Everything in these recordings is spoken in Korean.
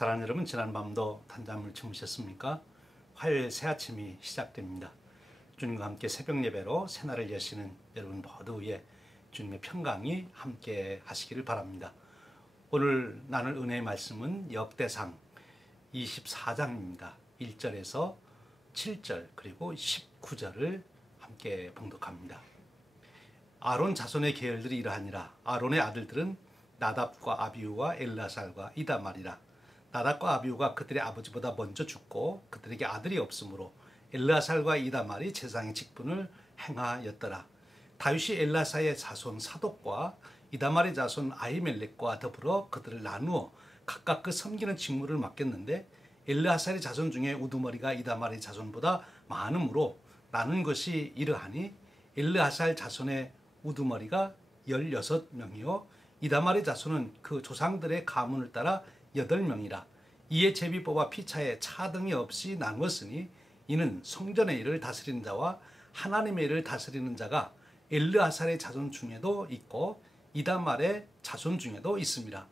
사랑하는 여러분, 지난 밤도 단잠을 주무셨습니까? 화요일 새 아침이 시작됩니다. 주님과 함께 새벽 예배로 새날을 여시는 여러분 모두의 주님의 평강이 함께 하시기를 바랍니다. 오늘 나눌 은혜의 말씀은 역대상 24장입니다. 1절에서 7절 그리고 19절을 함께 봉독합니다. 아론 자손의 계열들이 이러하니라. 아론의 아들들은 나답과 아비후와 엘르아살과 이다말이라. 나답과 아비후가 그들의 아버지보다 먼저 죽고 그들에게 아들이 없으므로 엘르아살과 이다말이 제사장의 직분을 행하였더라. 다윗이 엘르아살의 자손 사독과 이다말의 자손 아히멜렉과 더불어 그들을 나누어 각각 그 섬기는 직무를 맡겼는데 엘르아살의 자손 중에 우두머리가 이다말의 자손보다 많으므로 나눈 것이 이러하니 엘르아살 자손의 우두머리가 16명이요 이다말의 자손은 그 조상들의 가문을 따라 8명이라. 이에 제비 뽑아 피차에 차등이 없이 나누었으니 이는 성전의 일을 다스리는 자와 하나님의 일을 다스리는 자가 엘르아살의 자손 중에도 있고 이다말의 자손 중에도 있습니다.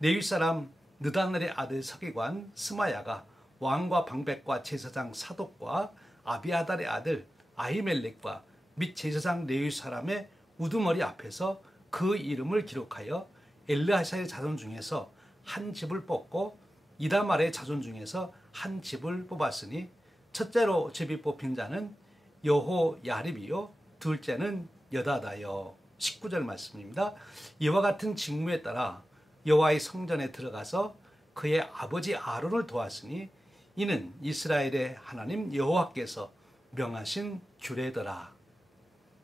레위 사람 느다넬의 아들 서기관 스마야가 왕과 방백과 제사장 사독과 아비아달의 아들 아히멜렉과 및 제사장 레위 사람의 우두머리 앞에서 그 이름을 기록하여 엘르아살의 자손 중에서 한 집을 뽑고 이다말의 자손 중에서 한 집을 뽑았으니 첫째로 집이 뽑힌 자는 여호야립이요 둘째는 여다다요. 19절 말씀입니다. 이와 같은 직무에 따라 여호와의 성전에 들어가서 그의 아버지 아론을 도왔으니 이는 이스라엘의 하나님 여호와께서 명하신 규례더라.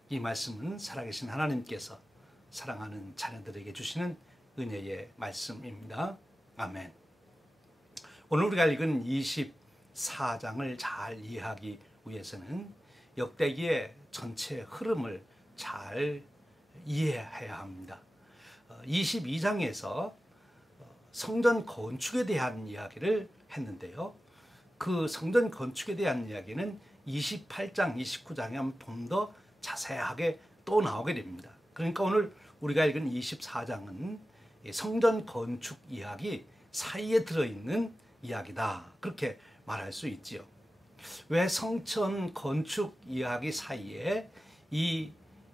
이 말씀은 살아계신 하나님께서 사랑하는 자녀들에게 주시는 은혜의 말씀입니다. 아멘. 오늘 우리가 읽은 24장을 잘 이해하기 위해서는 역대기의 전체 흐름을 잘 이해해야 합니다. 22장에서 성전 건축에 대한 이야기를 했는데요. 그 성전 건축에 대한 이야기는 28장, 29장에 한 번 더 자세하게 또 나오게 됩니다. 그러니까 오늘 우리가 읽은 24장은 성전 건축 이야기 사이에 들어있는 이야기다. 그렇게 말할 수 있지요. 왜 성전 건축 이야기 사이에 이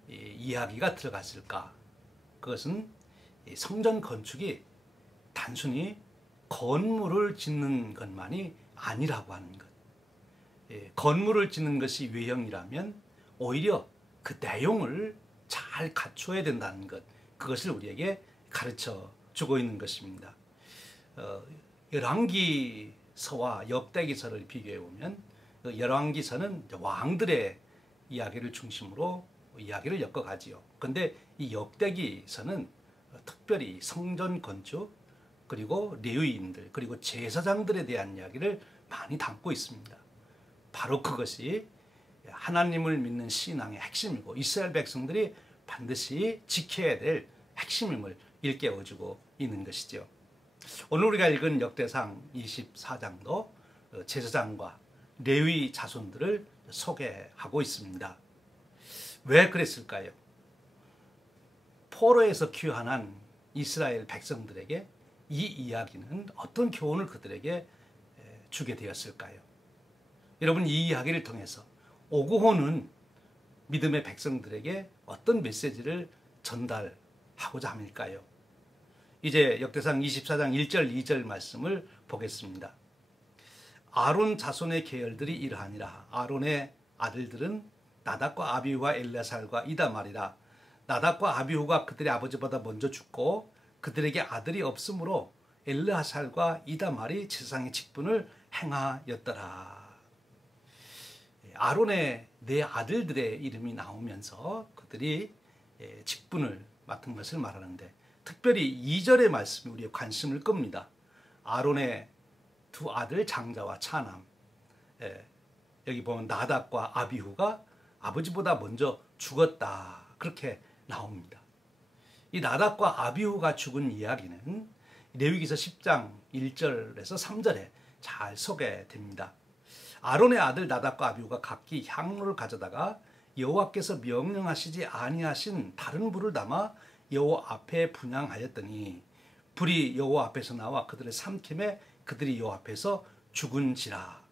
이야기가 들어갔을까? 그것은 성전 건축이 단순히 건물을 짓는 것만이 아니라고 하는 것. 건물을 짓는 것이 외형이라면 오히려 그 내용을 잘 갖춰야 된다는 것, 그것을 우리에게 가르쳐 주고 있는 것입니다. 열왕기서와 역대기서를 비교해 보면 열왕기서는 왕들의 이야기를 중심으로 이야기를 엮어가지요. 그런데 이 역대기서는 특별히 성전 건축 그리고 레위인들 그리고 제사장들에 대한 이야기를 많이 담고 있습니다. 바로 그것이 하나님을 믿는 신앙의 핵심이고 이스라엘 백성들이 반드시 지켜야 될 핵심임을 일깨워주고 있는 것이죠. 오늘 우리가 읽은 역대상 24장도 제사장과 레위 자손들을 소개하고 있습니다. 왜 그랬을까요? 포로에서 귀환한 이스라엘 백성들에게 이 이야기는 어떤 교훈을 그들에게 주게 되었을까요? 여러분, 이 이야기를 통해서 오고호는 믿음의 백성들에게 어떤 메시지를 전달하고자 합니까요? 이제 역대상 24장 1절 2절 말씀을 보겠습니다. 아론 자손의 계열들이 이러하니라. 아론의 아들들은 나답과 아비후와 엘르아살과 이다말이라. 나답과 아비후가 그들의 아버지보다 먼저 죽고 그들에게 아들이 없으므로 엘르아살과 이다말이 제사장의 직분을 행하였더라. 아론의 네 아들들의 이름이 나오면서 그들이 직분을 맡은 것을 말하는데 특별히 2절의 말씀이 우리의 관심을 끕니다. 아론의 두 아들 장자와 차남, 여기 보면 나답과 아비후가 아버지보다 먼저 죽었다. 그렇게 나옵니다. 이 나답과 아비후가 죽은 이야기는 레위기서 10장 1절에서 3절에 잘 소개됩니다. 아론의 아들 나답과 아비후가 각기 향로를 가져다가 여호와께서 명령하시지 아니하신 다른 불을 담아 여호와 앞에 분향하였더니 불이 여호와 앞에서 나와 그들의 삼킴에 그들이 여호와 앞에서 죽은지라.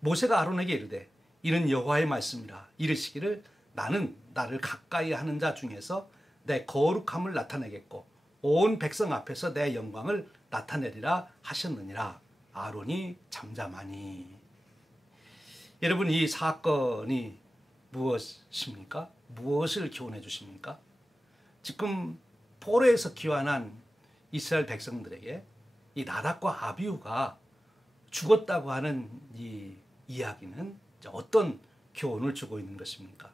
모세가 아론에게 이르되 이는 여호와의 말씀이라. 이르시기를 나는 나를 가까이 하는 자 중에서 내 거룩함을 나타내겠고 온 백성 앞에서 내 영광을 나타내리라 하셨느니라. 아론이 잠잠하니. 여러분, 이 사건이 무엇입니까? 무엇을 교훈해 주십니까? 지금 포로에서 귀환한 이스라엘 백성들에게 이 나답과 아비후가 죽었다고 하는 이 이야기는 어떤 교훈을 주고 있는 것입니까?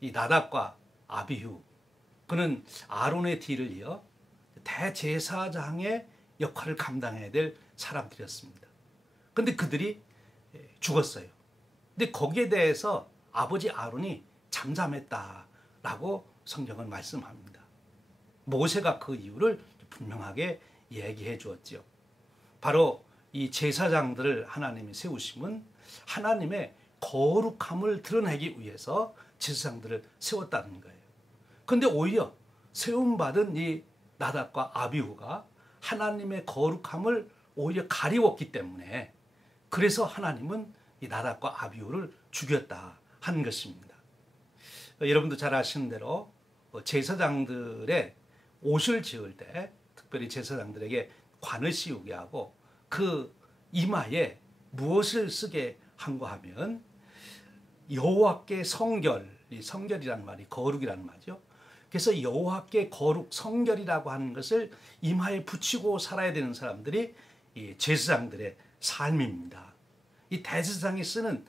이 나답과 아비후, 그는 아론의 뒤를 이어 대제사장의 역할을 감당해야 될 사람들이었습니다. 그런데 그들이 죽었어요. 근데 거기에 대해서 아버지 아론이 잠잠했다라고 성경은 말씀합니다. 모세가 그 이유를 분명하게 얘기해 주었지요. 바로 이 제사장들을 하나님이 세우심은 하나님의 거룩함을 드러내기 위해서 제사장들을 세웠다는 거예요. 그런데 오히려 세움받은 이 나답과 아비후가 하나님의 거룩함을 오히려 가리웠기 때문에, 그래서 하나님은 이 나답과 아비후를 죽였다 한 것입니다. 여러분도 잘 아시는 대로 제사장들의 옷을 지을 때 특별히 제사장들에게 관을 씌우게 하고 그 이마에 무엇을 쓰게 한가 하면 여호와께 성결, 이 성결이라는 말이 거룩이라는 말이죠. 그래서 여호와께 거룩, 성결이라고 하는 것을 이마에 붙이고 살아야 되는 사람들이 이 제사장들의 삶입니다. 이 대제사장이 쓰는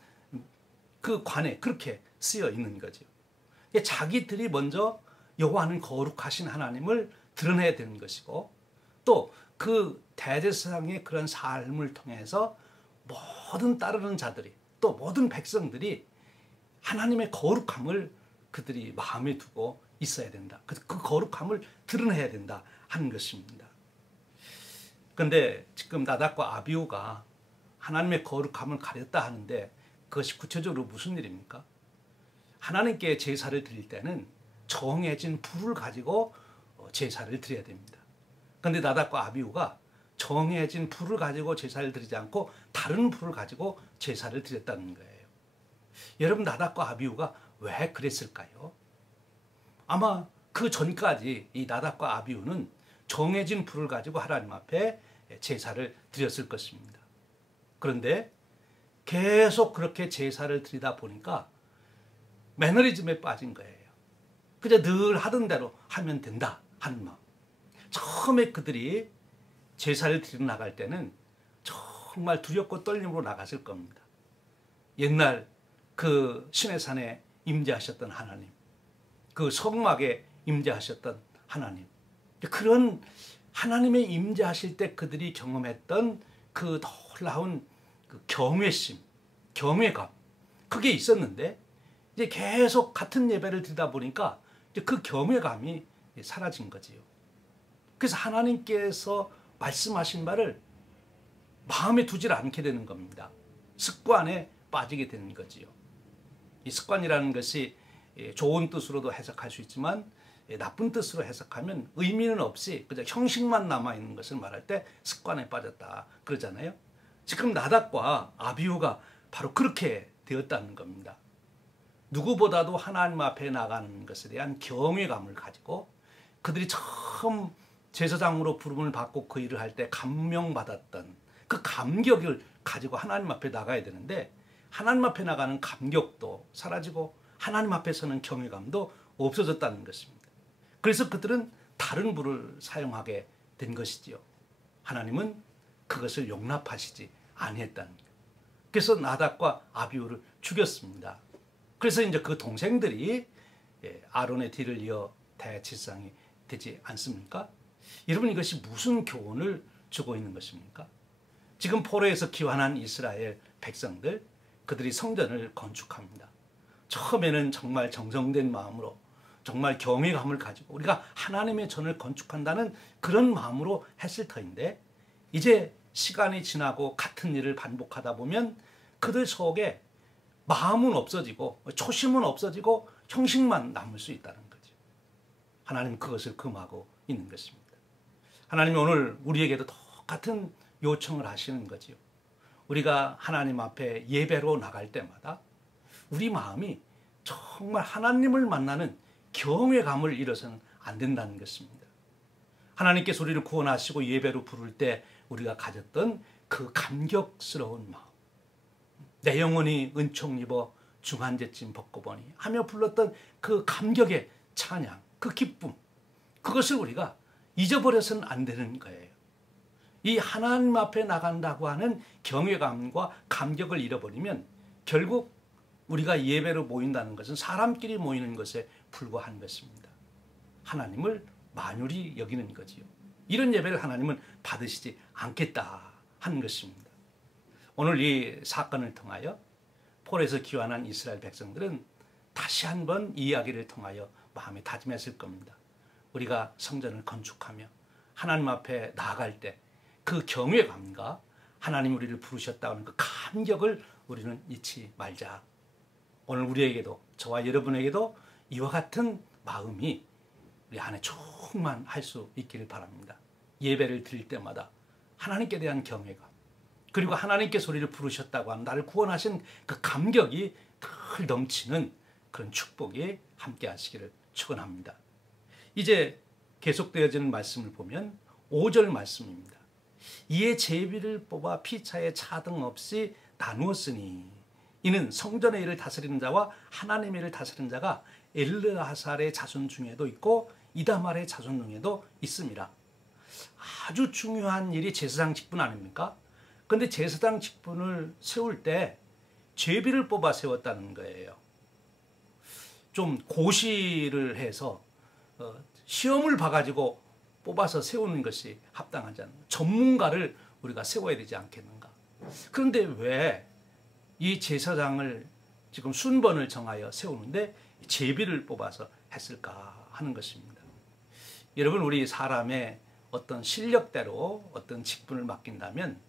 그 관에 그렇게 쓰여 있는 거죠. 자기들이 먼저 여호와는 거룩하신 하나님을 드러내야 되는 것이고, 또 그 대제사장의 그런 삶을 통해서 모든 따르는 자들이, 또 모든 백성들이 하나님의 거룩함을 그들이 마음에 두고 있어야 된다. 그 거룩함을 드러내야 된다 하는 것입니다. 그런데 지금 나답과 아비후가 하나님의 거룩함을 가렸다 하는데 그것이 구체적으로 무슨 일입니까? 하나님께 제사를 드릴 때는 정해진 불을 가지고 제사를 드려야 됩니다. 그런데 나답과 아비후가 정해진 불을 가지고 제사를 드리지 않고 다른 불을 가지고 제사를 드렸다는 거예요. 여러분, 나답과 아비후가 왜 그랬을까요? 아마 그 전까지 이 나답과 아비후는 정해진 불을 가지고 하나님 앞에 제사를 드렸을 것입니다. 그런데 계속 그렇게 제사를 드리다 보니까 매너리즘에 빠진 거예요. 그저 늘 하던 대로 하면 된다 하는 마음. 처음에 그들이 제사를 드리러 나갈 때는 정말 두렵고 떨림으로 나갔을 겁니다. 옛날 그 시내산에 임재하셨던 하나님, 그 성막에 임재하셨던 하나님, 그런 하나님의 임재하실 때 그들이 경험했던 그 놀라운 그 경외심, 경외감, 그게 있었는데 이제 계속 같은 예배를 드리다 보니까 이제 그 경외감이 사라진 거지요. 그래서 하나님께서 말씀하신 말을 마음에 두질 않게 되는 겁니다. 습관에 빠지게 되는 거지요. 이 습관이라는 것이 좋은 뜻으로도 해석할 수 있지만 나쁜 뜻으로 해석하면 의미는 없이 그저 형식만 남아있는 것을 말할 때 습관에 빠졌다 그러잖아요. 지금 나답과 아비후가 바로 그렇게 되었다는 겁니다. 누구보다도 하나님 앞에 나가는 것에 대한 경외감을 가지고 그들이 처음 제사장으로 부름을 받고 그 일을 할 때 감명받았던 그 감격을 가지고 하나님 앞에 나가야 되는데, 하나님 앞에 나가는 감격도 사라지고 하나님 앞에 서는 경외감도 없어졌다는 것입니다. 그래서 그들은 다른 불을 사용하게 된 것이지요. 하나님은 그것을 용납하시지 아니했다는 거예요. 그래서 나답과 아비후를 죽였습니다. 그래서 이제 그 동생들이 아론의 뒤를 이어 대제사장이 되지 않습니까? 여러분, 이것이 무슨 교훈을 주고 있는 것입니까? 지금 포로에서 귀환한 이스라엘 백성들, 그들이 성전을 건축합니다. 처음에는 정말 정성된 마음으로, 정말 경외감을 가지고 우리가 하나님의 전을 건축한다는 그런 마음으로 했을 터인데, 이제 시간이 지나고 같은 일을 반복하다 보면 그들 속에 마음은 없어지고 초심은 없어지고 형식만 남을 수 있다는 거죠. 하나님은 그것을 금하고 있는 것입니다. 하나님이 오늘 우리에게도 똑같은 요청을 하시는 거지요. 우리가 하나님 앞에 예배로 나갈 때마다 우리 마음이 정말 하나님을 만나는 경외감을 잃어서는 안 된다는 것입니다. 하나님께서 우리를 구원하시고 예배로 부를 때 우리가 가졌던 그 감격스러운 마음, 내 영혼이 은총 입어 중한제쯤 벗고 보니 하며 불렀던 그 감격의 찬양, 그 기쁨, 그것을 우리가 잊어버려서는 안 되는 거예요. 이 하나님 앞에 나간다고 하는 경외감과 감격을 잃어버리면 결국 우리가 예배로 모인다는 것은 사람끼리 모이는 것에 불과한 것입니다. 하나님을 만유리 여기는 거지요. 이런 예배를 하나님은 받으시지 않겠다 하는 것입니다. 오늘 이 사건을 통하여 폴에서 귀환한 이스라엘 백성들은 다시 한번 이 이야기를 통하여 마음에 다짐했을 겁니다. 우리가 성전을 건축하며 하나님 앞에 나아갈 때 그 경외감과 하나님 우리를 부르셨다는 그 감격을 우리는 잊지 말자. 오늘 우리에게도, 저와 여러분에게도 이와 같은 마음이 우리 안에 충만할 수 있기를 바랍니다. 예배를 드릴 때마다 하나님께 대한 경외감, 그리고 하나님께서 우리를 부르셨다고 하는 나를 구원하신 그 감격이 늘 넘치는 그런 축복이 함께 하시기를 축원합니다. 이제 계속되어지는 말씀을 보면 5절 말씀입니다. 이에 제비를 뽑아 피차에 차등 없이 나누었으니 이는 성전의 일을 다스리는 자와 하나님의 일을 다스리는 자가 엘르하살의 자손 중에도 있고 이다말의 자손 중에도 있습니다. 아주 중요한 일이 제사장 직분 아닙니까? 그런데 제사장 직분을 세울 때 제비를 뽑아 세웠다는 거예요. 좀 고시를 해서 시험을 봐가지고 뽑아서 세우는 것이 합당하지 않나. 전문가를 우리가 세워야 되지 않겠는가. 그런데 왜 이 제사장을 지금 순번을 정하여 세우는데 제비를 뽑아서 했을까 하는 것입니다. 여러분, 우리 사람의 어떤 실력대로 어떤 직분을 맡긴다면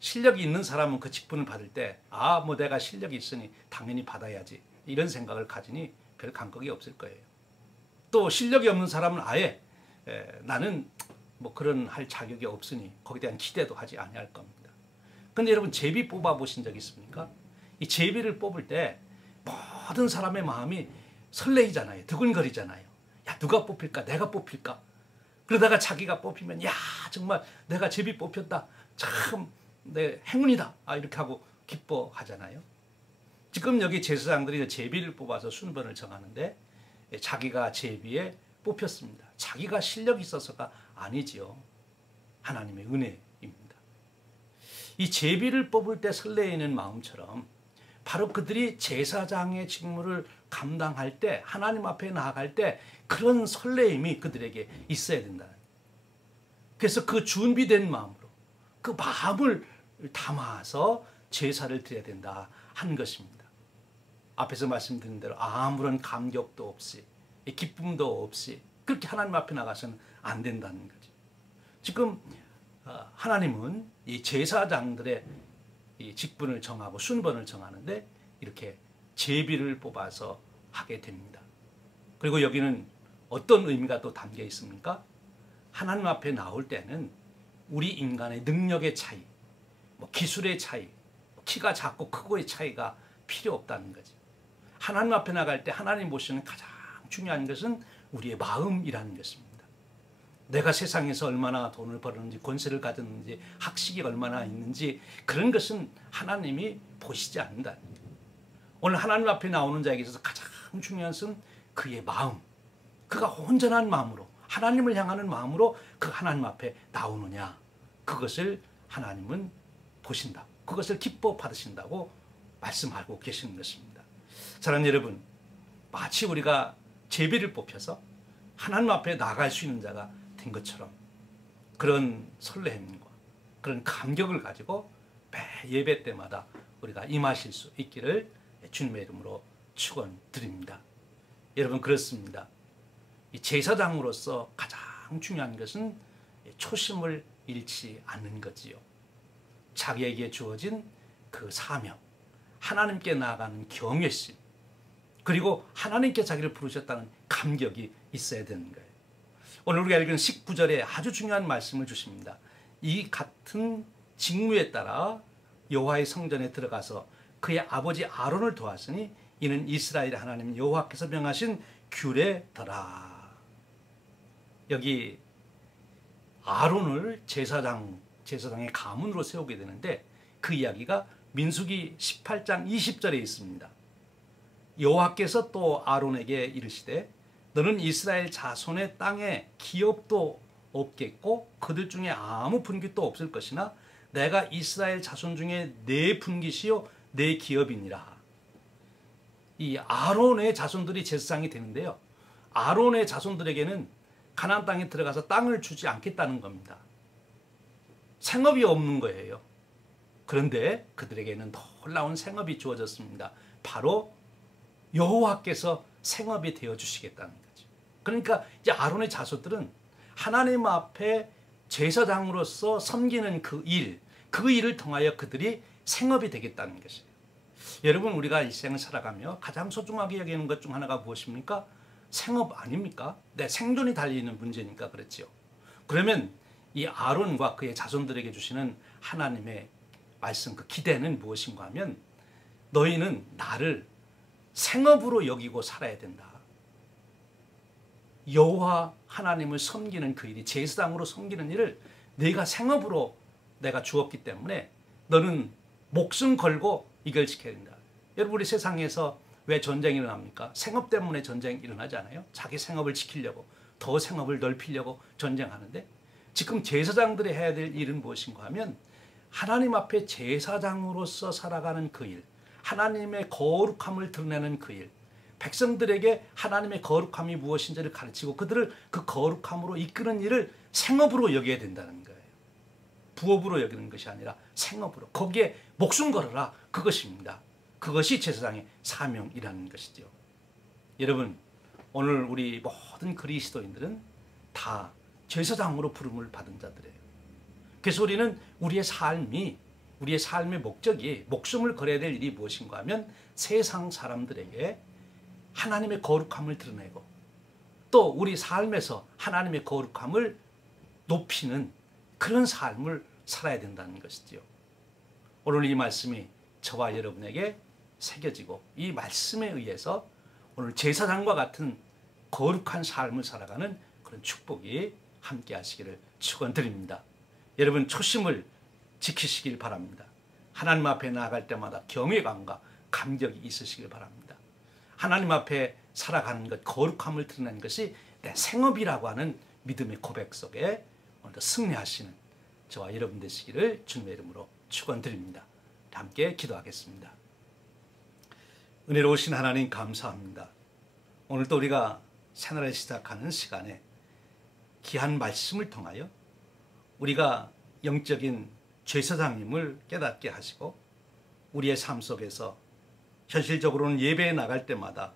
실력이 있는 사람은 그 직분을 받을 때 뭐 내가 실력이 있으니 당연히 받아야지 이런 생각을 가지니 별 감격이 없을 거예요. 또 실력이 없는 사람은 아예 나는 뭐 그런 할 자격이 없으니 거기에 대한 기대도 하지 아니할 겁니다. 근데 여러분, 제비 뽑아 보신 적 있습니까? 이 제비를 뽑을 때 모든 사람의 마음이 설레이잖아요. 두근거리잖아요. 야, 누가 뽑힐까? 내가 뽑힐까? 그러다가 자기가 뽑히면 야, 정말 내가 제비 뽑혔다. 참 내 행운이다. 이렇게 하고 기뻐하잖아요. 지금 여기 제사장들이 제비를 뽑아서 순번을 정하는데 자기가 제비에 뽑혔습니다. 자기가 실력이 있어서가 아니지요. 하나님의 은혜입니다. 이 제비를 뽑을 때 설레이는 마음처럼 바로 그들이 제사장의 직무를 감당할 때, 하나님 앞에 나아갈 때 그런 설레임이 그들에게 있어야 된다. 그래서 그 준비된 마음으로, 그 마음을 담아서 제사를 드려야 된다 하는 것입니다. 앞에서 말씀드린 대로 아무런 감격도 없이, 기쁨도 없이 그렇게 하나님 앞에 나가서는 안 된다는 거죠. 지금 하나님은 이 제사장들의 이 직분을 정하고 순번을 정하는데 이렇게 제비를 뽑아서 하게 됩니다. 그리고 여기는 어떤 의미가 또 담겨 있습니까? 하나님 앞에 나올 때는 우리 인간의 능력의 차이, 기술의 차이, 키가 작고 크고의 차이가 필요 없다는 거죠. 하나님 앞에 나갈 때 하나님 보시는 가장 중요한 것은 우리의 마음이라는 것입니다. 내가 세상에서 얼마나 돈을 벌었는지, 권세를 가졌는지, 학식이 얼마나 있는지 그런 것은 하나님이 보시지 않는다. 오늘 하나님 앞에 나오는 자에게 있어서 가장 중요한 것은 그의 마음, 그가 온전한 마음으로, 하나님을 향하는 마음으로 그 하나님 앞에 나오느냐, 그것을 하나님은 보신다. 그것을 기뻐 받으신다고 말씀하고 계시는 것입니다. 사랑하는 여러분, 마치 우리가 제비를 뽑혀서 하나님 앞에 나갈 수 있는 자가 된 것처럼 그런 설렘과 그런 감격을 가지고 매 예배 때마다 우리가 임하실 수 있기를 주님의 이름으로 축원드립니다. 여러분, 그렇습니다. 이 제사장으로서 가장 중요한 것은 초심을 잃지 않는 거지요. 자기에게 주어진 그 사명, 하나님께 나아가는 경외심, 그리고 하나님께 자기를 부르셨다는 감격이 있어야 되는 거예요. 오늘 우리가 읽은 19절에 아주 중요한 말씀을 주십니다. 이 같은 직무에 따라 여호와의 성전에 들어가서 그의 아버지 아론을 도왔으니 이는 이스라엘 하나님 여호와께서 명하신 규례더라. 여기 아론을 제사장의 가문으로 세우게 되는데 그 이야기가 민수기 18장 20절에 있습니다. 여호와께서 또 아론에게 이르시되 너는 이스라엘 자손의 땅에 기업도 없겠고 그들 중에 아무 분깃도 없을 것이나 내가 이스라엘 자손 중에 네 분깃이요 네 기업이니라. 이 아론의 자손들이 제사장이 되는데요. 아론의 자손들에게는 가나안 땅에 들어가서 땅을 주지 않겠다는 겁니다. 생업이 없는 거예요. 그런데 그들에게는 놀라운 생업이 주어졌습니다. 바로 여호와께서 생업이 되어 주시겠다는 거죠. 그러니까 이제 아론의 자손들은 하나님 앞에 제사장으로서 섬기는 그 일을 통하여 그들이 생업이 되겠다는 것이에요. 여러분, 우리가 일생을 살아가며 가장 소중하게 여기는 것 중 하나가 무엇입니까? 생업 아닙니까? 내 생존이 달리는 문제니까 그렇지요. 그러면 이 아론과 그의 자손들에게 주시는 하나님의 말씀, 그 기대는 무엇인가 하면 너희는 나를 생업으로 여기고 살아야 된다. 여호와 하나님을 섬기는 그 일이, 제사장으로 섬기는 일을 내가 생업으로 내가 주었기 때문에 너는 목숨 걸고 이걸 지켜야 된다. 여러분, 우리 세상에서 왜 전쟁이 일어납니까? 생업 때문에 전쟁이 일어나지 않아요? 자기 생업을 지키려고, 더 생업을 넓히려고 전쟁하는데, 지금 제사장들이 해야 될 일은 무엇인가 하면 하나님 앞에 제사장으로서 살아가는 그 일, 하나님의 거룩함을 드러내는 그 일, 백성들에게 하나님의 거룩함이 무엇인지를 가르치고 그들을 그 거룩함으로 이끄는 일을 생업으로 여겨야 된다는 거예요. 부업으로 여기는 것이 아니라 생업으로, 거기에 목숨 걸어라, 그것입니다. 그것이 제사장의 사명이라는 것이죠. 여러분, 오늘 우리 모든 그리스도인들은 다 제사장으로 부름을 받은 자들이에요. 그래서 우리는 우리의 삶의 목적이, 목숨을 걸어야 될 일이 무엇인가 하면 세상 사람들에게 하나님의 거룩함을 드러내고 또 우리 삶에서 하나님의 거룩함을 높이는 그런 삶을 살아야 된다는 것이지요. 오늘 이 말씀이 저와 여러분에게 새겨지고 이 말씀에 의해서 오늘 제사장과 같은 거룩한 삶을 살아가는 그런 축복이 함께 하시기를 축원드립니다. 여러분, 초심을 지키시길 바랍니다. 하나님 앞에 나아갈 때마다 경외감과 감격이 있으시길 바랍니다. 하나님 앞에 살아가는 것, 거룩함을 드러내는 것이 내 생업이라고 하는 믿음의 고백 속에 오늘도 승리하시는 저와 여러분 되시기를 주님의 이름으로 축원드립니다. 함께 기도하겠습니다. 은혜로우신 하나님, 감사합니다. 오늘도 우리가 새날을 시작하는 시간에 귀한 말씀을 통하여 우리가 영적인 제사장님을 깨닫게 하시고 우리의 삶 속에서 현실적으로는 예배에 나갈 때마다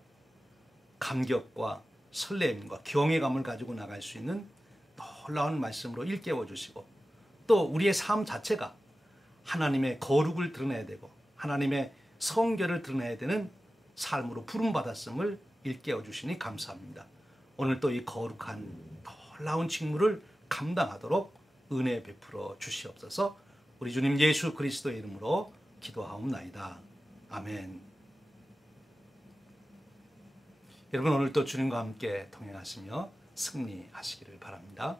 감격과 설렘과 경외감을 가지고 나갈 수 있는 놀라운 말씀으로 일깨워 주시고 또 우리의 삶 자체가 하나님의 거룩을 드러내야 되고 하나님의 성결을 드러내야 되는 삶으로 부름받았음을 일깨워 주시니 감사합니다. 오늘 또 이 거룩한 놀라운 직무를 감당하도록 은혜 베풀어 주시옵소서. 우리 주님 예수 그리스도의 이름으로 기도하옵나이다. 아멘. 여러분, 오늘 또 주님과 함께 동행하시며 승리하시기를 바랍니다.